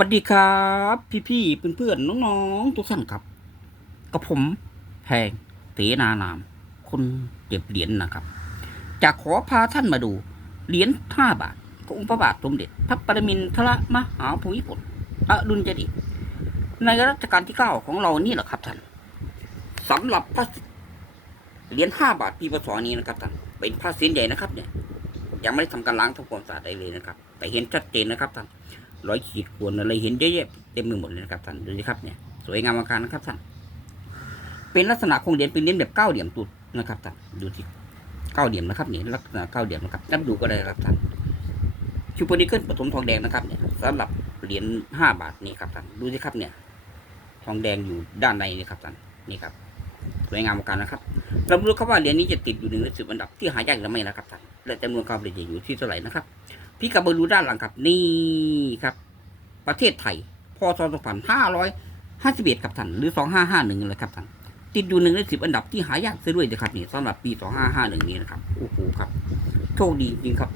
สวัสดีครับ พี่ๆเพื่อนๆน้องๆทุกท่านครับกับผมแพงเสนานาม คนเก็บเหรียญนะครับ จะขอพาท่านมาดู เหรียญห้าบาทขององค์พระบาทสมเด็จ พระปรมินทรมหาภูมิพลอดุลยเดชในรัชกาลที่เก้าของเรานี่แหละครับท่านสำหรับพระเหรียญห้าบาทปีพศนี้นะครับท่านเป็นพระเศียรใหญ่นะครับเนี่ยยังไม่ได้ทำการล้างทำความสะอาดใดเลยนะครับ แต่เห็นชัดเจนนะครับท่าน ร้อยขีดขวนอะไรเห็นเยอะแยะเต็มไปหมดเลยนะครับท่านดูสิครับเนี่ยสวยงามมากนะครับท่านเป็นลักษณะของเหรียญเป็นเหรียญแบบเก้าเหลี่ยมตุดนะครับท่านดูสิเก้าเหลี่ยมนะครับนี่ลักษณะเก้าเหลี่ยมนะครับนับดูก็ได้ครับท่านชูเปนิเกิลผสมทองแดงนะครับเนี่ยสำหรับเหรียญห้าบาทนี่ครับท่านดูสิครับเนี่ย ทองแดงอยู่ด้านในนี่ครับท่านนี่ครับสวยงามมากนะครับเราม่รู้ครับว่าเหรียญนี้จะติดอยู่หนึ่งในสิบอันดับที่หายากหรือไม่นะครับท่านและจำนวนการผลิตจะอยู่ที่เท่าไหร่นะครับ พี่กับเบอร์ดูด้านหลังครับ นี่ครับ ประเทศไทยพศ2551ครับท่านหรือ2551เลยครับท่านติดอยู่หนึ่งในสิบอันดับที่หายากซะด้วยนะครับนี่สำหรับปี2551นี้นะครับโอ้โหครับ โชคดีจริงครับ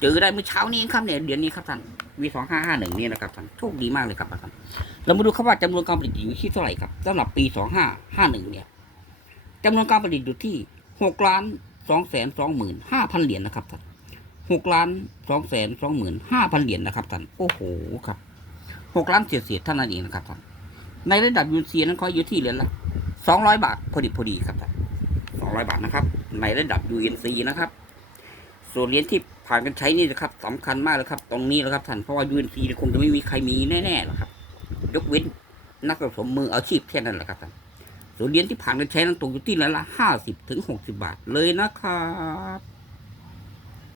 เจอได้เมื่อเช้านี้ครับเนี่ยเดือนนี้ครับท่านวี2551นี่นะครับท่านโชคดีมากเลยครับท่านเรามาดูครับว่าจำนวนการผลิตอยู่ที่เท่าไหร่ครับสำหรับปี2551เนี่ยจำนวนการผลิตอยู่ที่6ล้าน2แสน2หมื่น5,000เหรียญนะครับท่าน หกล้านสองแสนสองหมื่นห้าพันเหรียญนะครับท่านโอ้โหครับหกล้านเศษเศษๆท่านนั้นเองนะครับท่านในระดับยูเซียนั้นเขาอยู่ที่เหรียญละสองร้อยบาทพอดีพอดีครับท่านสองร้อยบาทนะครับ ในระดับ UNC นะครับส่วนเหรียญที่ผ่านการใช้นี่นะครับสำคัญมากเลยครับ ตรงนี้นะครับท่านเพราะว่า UNC คงจะไม่มีใครมีแน่ๆหรอกครับ ยกเว้นนักสะสมมืออาชีพแค่นั้นแหละครับท่านส่วนเหรียญที่ผ่านการใช้นั้นตกอยู่ที่เหรียญละห้าสิบถึงหกสิบาทเลยนะครับ